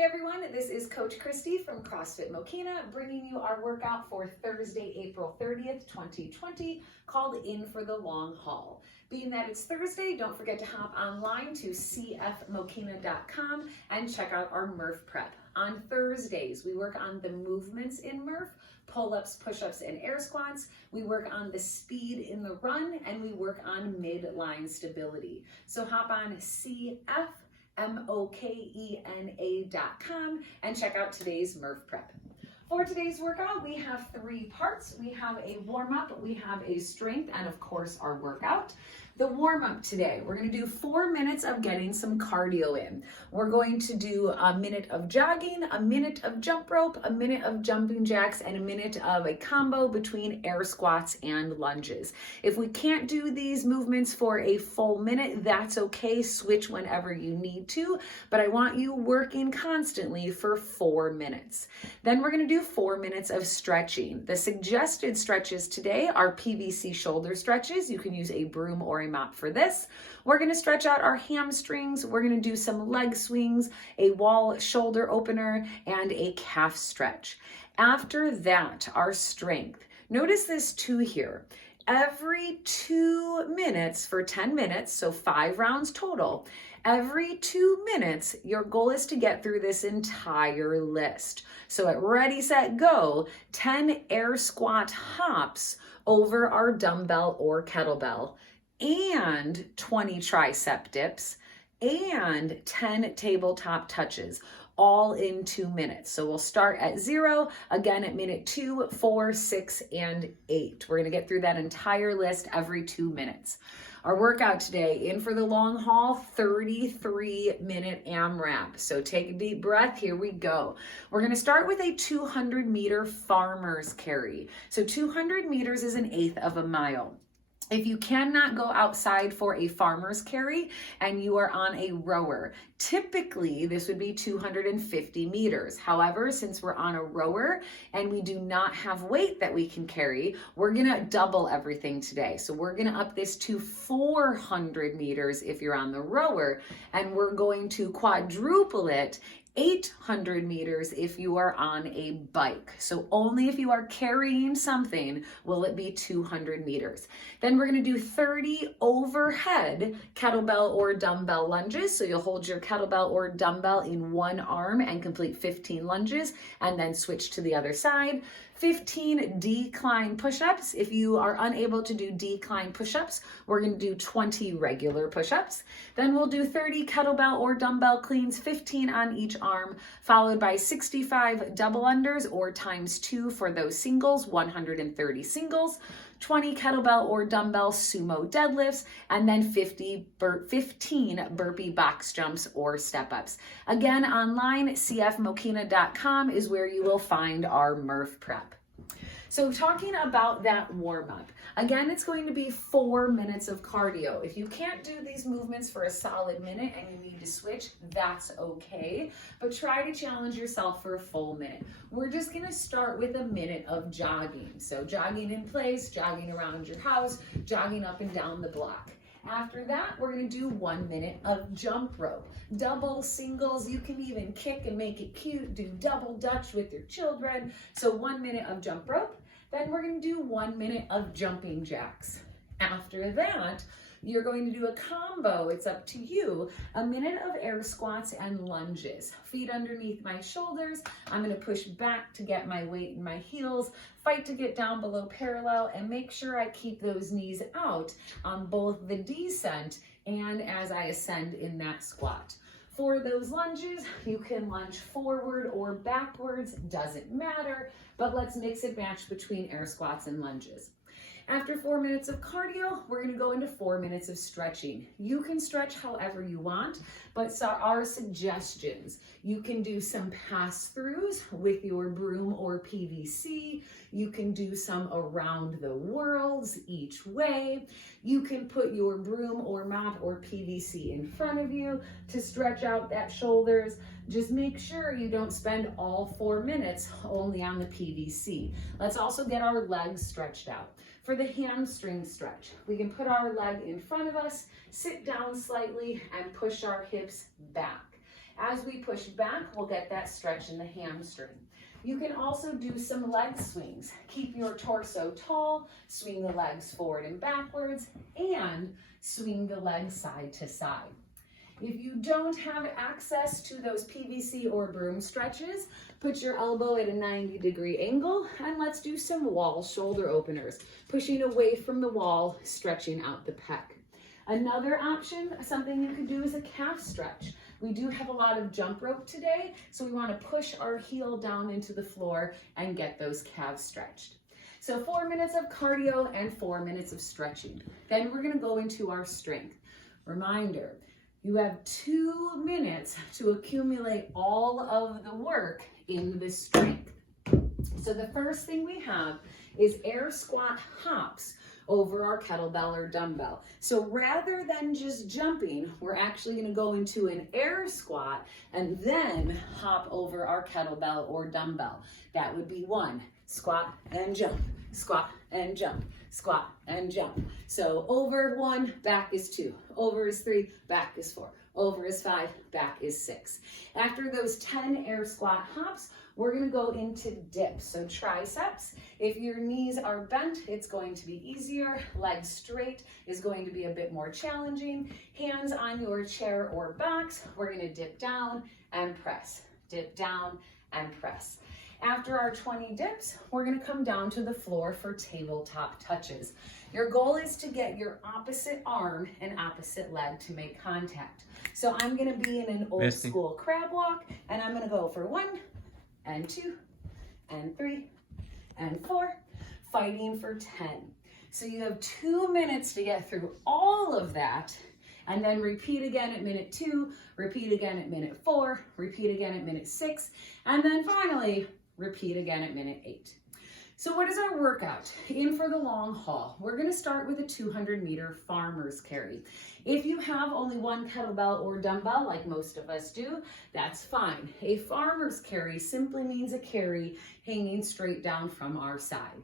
Hi everyone, this is Coach Christy from CrossFit Mokina bringing you our workout for Thursday, April 30th, 2020 called In for the Long Haul. Being that it's Thursday, don't forget to hop online to cfmokina.com and check out our Murph prep. On Thursdays, we work on the movements in Murph, pull-ups, push-ups, and air squats. We work on the speed in the run, and we work on midline stability. So hop on cfmokina.com and check out today's Murph prep. For today's workout, we have 3 parts. We have a warm-up, we have a strength, and of course our workout. The warm-up today, we're going to do 4 minutes of getting some cardio in. We're going to do a minute of jogging, a minute of jump rope, a minute of jumping jacks, and a minute of a combo between air squats and lunges. If we can't do these movements for a full minute, that's okay. Switch whenever you need to, but I want you working constantly for 4 minutes. Then we're going to do 4 minutes of stretching. The suggested stretches today are PVC shoulder stretches. You can use a broom or a mop for this. We're going to stretch out our hamstrings. We're going to do some leg swings, a wall shoulder opener, and a calf stretch. After that, our strength. Notice this too here. Every 2 minutes for 10 minutes, so 5 rounds total, every 2 minutes, your goal is to get through this entire list. So at ready, set, go, 10 air squat hops over our dumbbell or kettlebell, and 20 tricep dips, and 10 tabletop touches, all in 2 minutes. So we'll start at 0, again at minute 2, 4, 6, and 8. We're gonna get through that entire list every 2 minutes. Our workout today, in for the long haul, 33-minute AMRAP. So take a deep breath, here we go. We're gonna start with a 200-meter farmer's carry. So 200 meters is 1/8 of a mile. If you cannot go outside for a farmer's carry and you are on a rower, typically this would be 250 meters. However, since we're on a rower and we do not have weight that we can carry, we're gonna double everything today. So we're gonna up this to 400 meters if you're on the rower, and we're going to quadruple it 800 meters if you are on a bike. So only if you are carrying something will it be 200 meters. Then we're going to do 30 overhead kettlebell or dumbbell lunges. So you'll hold your kettlebell or dumbbell in one arm and complete 15 lunges and then switch to the other side. 15 decline push-ups. If you are unable to do decline push-ups, we're going to do 20 regular push-ups. Then we'll do 30 kettlebell or dumbbell cleans, 15 on each arm, followed by 65 double unders or ×2 for those singles, 130 singles, 20 kettlebell or dumbbell sumo deadlifts, and then 15 burpee box jumps or step-ups. Again, online, cfmokina.com is where you will find our Murph prep. So talking about that warm-up, again, it's going to be 4 minutes of cardio. If you can't do these movements for a solid minute and you need to switch, that's okay, but try to challenge yourself for a full minute. We're just gonna start with a minute of jogging. So jogging in place, jogging around your house, jogging up and down the block. After that, we're going to do 1 minute of jump rope. Double, singles, you can even kick and make it cute. Do double dutch with your children. So 1 minute of jump rope. Then we're going to do 1 minute of jumping jacks. After that, you're going to do a combo, it's up to you, a minute of air squats and lunges. Feet underneath my shoulders. I'm going to push back to get my weight in my heels, fight to get down below parallel, and make sure I keep those knees out on both the descent and as I ascend in that squat. For those lunges, you can lunge forward or backwards, doesn't matter, but let's mix and match between air squats and lunges. After 4 minutes of cardio, we're going to go into 4 minutes of stretching. You can stretch however you want, but so our suggestions. You can do some pass-throughs with your broom or PVC. You can do some around the worlds each way. You can put your broom or mop or PVC in front of you to stretch out that shoulders. Just make sure you don't spend all 4 minutes only on the PVC. Let's also get our legs stretched out. For the hamstring stretch, we can put our leg in front of us, sit down slightly, and push our hips back. As we push back, we'll get that stretch in the hamstring. You can also do some leg swings. Keep your torso tall, swing the legs forward and backwards, and swing the legs side to side. If you don't have access to those PVC or broom stretches, put your elbow at a 90-degree angle, and let's do some wall shoulder openers, pushing away from the wall, stretching out the pec. Another option, something you could do, is a calf stretch. We do have a lot of jump rope today, so we want to push our heel down into the floor and get those calves stretched. So 4 minutes of cardio and 4 minutes of stretching. Then we're going to go into our strength. Reminder, you have 2 minutes to accumulate all of the work in the strength. So the first thing we have is air squat hops over our kettlebell or dumbbell. So rather than just jumping, we're actually going to go into an air squat and then hop over our kettlebell or dumbbell. That would be 1, squat and jump, squat and jump, squat and jump. So over 1, back is 2, over is 3, back is 4, over is 5, back is 6. After those 10 air squat hops, we're going to go into dips. So triceps, if your knees are bent, it's going to be easier. Legs straight is going to be a bit more challenging. Hands on your chair or box, we're going to dip down and press, dip down and press. After our 20 dips, we're going to come down to the floor for tabletop touches. Your goal is to get your opposite arm and opposite leg to make contact. So I'm going to be in an old school crab walk, and I'm going to go for 1 and 2 and 3 and 4, fighting for 10. So you have 2 minutes to get through all of that, and then repeat again at minute 2, repeat again at minute 4, repeat again at minute 6, and then finally repeat again at minute 8. So what is our workout? In for the long haul, we're going to start with a 200-meter farmer's carry. If you have only 1 kettlebell or dumbbell, like most of us do, that's fine. A farmer's carry simply means a carry hanging straight down from our side.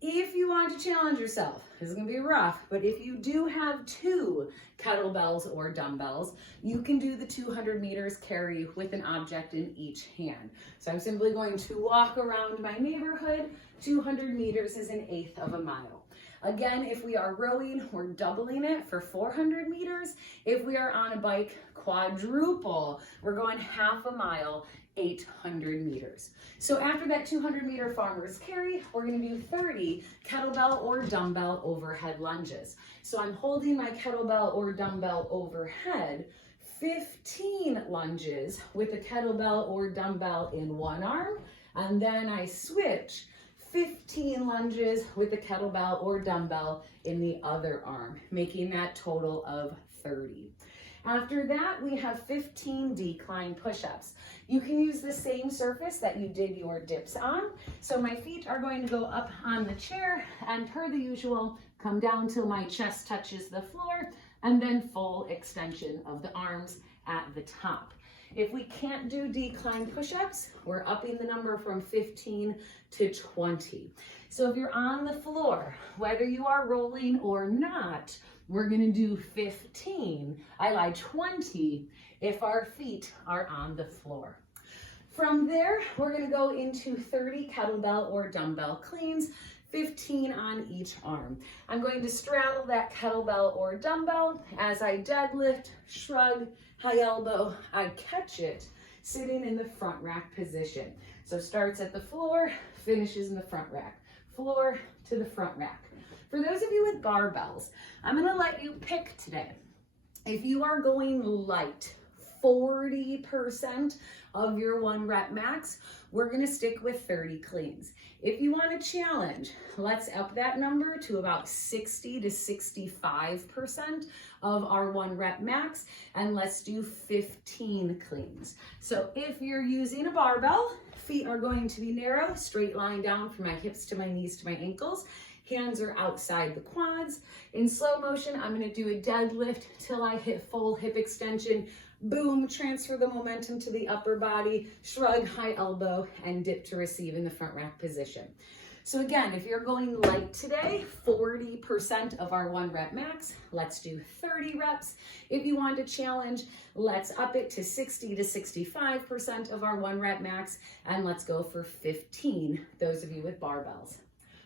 If you want to challenge yourself, this is going to be rough, but if you do have 2 kettlebells or dumbbells, you can do the 200 meters carry with an object in each hand. So I'm simply going to walk around my neighborhood. 200 meters is 1/8 of a mile. Again, if we are rowing, we're doubling it for 400 meters. If we are on a bike, quadruple. We're going half a mile, 800 meters. So after that 200-meter farmer's carry, we're going to do 30 kettlebell or dumbbell overhead lunges. So I'm holding my kettlebell or dumbbell overhead, 15 lunges with a kettlebell or dumbbell in one arm, and then I switch 15 lunges with a kettlebell or dumbbell in the other arm, making that total of 30. After that, we have 15 decline push-ups. You can use the same surface that you did your dips on. So my feet are going to go up on the chair, and per the usual, come down till my chest touches the floor, and then full extension of the arms at the top. If we can't do decline push-ups, we're upping the number from 15 to 20. So if you're on the floor, whether you are rolling or not, we're going to do 15. I lied, 20 if our feet are on the floor. From there, we're going to go into 30 kettlebell or dumbbell cleans, 15 on each arm. I'm going to straddle that kettlebell or dumbbell as I deadlift, shrug, high elbow, I catch it, sitting in the front rack position. So starts at the floor, finishes in the front rack, floor to the front rack. For those of you with barbells, I'm going to let you pick today. If you are going light, 40% of your 1 rep max, we're going to stick with 30 cleans. If you want to challenge, let's up that number to about 60 to 65% of our 1 rep max, and let's do 15 cleans. So if you're using a barbell, feet are going to be narrow, straight line down from my hips to my knees to my ankles. Hands are outside the quads. In slow motion, I'm going to do a deadlift till I hit full hip extension. Boom, transfer the momentum to the upper body, shrug, high elbow, and dip to receive in the front rack position. So again, if you're going light today, 40% of our 1 rep max, let's do 30 reps. If you want to challenge, let's up it to 60 to 65% of our 1 rep max, and let's go for 15, those of you with barbells.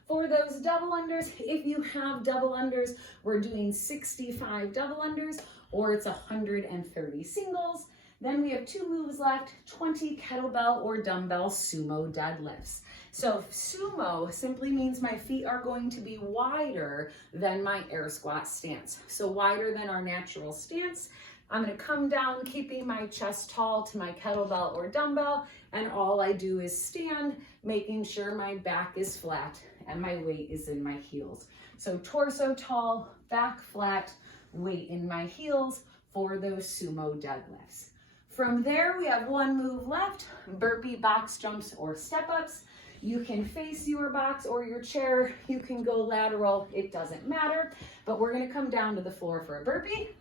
For those double unders, if you have double unders, we're doing 65 double unders, or it's 130 singles. Then we have 2 moves left, 20 kettlebell or dumbbell sumo deadlifts. So sumo simply means my feet are going to be wider than my air squat stance. So wider than our natural stance. I'm going to come down, keeping my chest tall to my kettlebell or dumbbell, and all I do is stand, making sure my back is flat and my weight is in my heels. So torso tall, back flat, weight in my heels for those sumo deadlifts. From there, we have 1 move left, burpee box jumps or step ups. You can face your box or your chair. You can go lateral, it doesn't matter, but we're gonna come down to the floor for a burpee.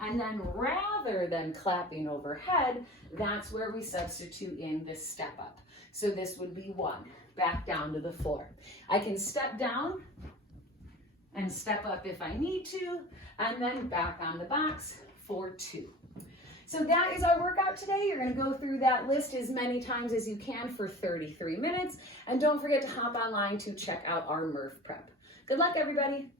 And then rather than clapping overhead, that's where we substitute in this step up. So this would be 1, back down to the floor. I can step down and step up if I need to, and then back on the box for 2. So that is our workout today. You're gonna go through that list as many times as you can for 33 minutes. And don't forget to hop online to check out our Murph prep. Good luck, everybody.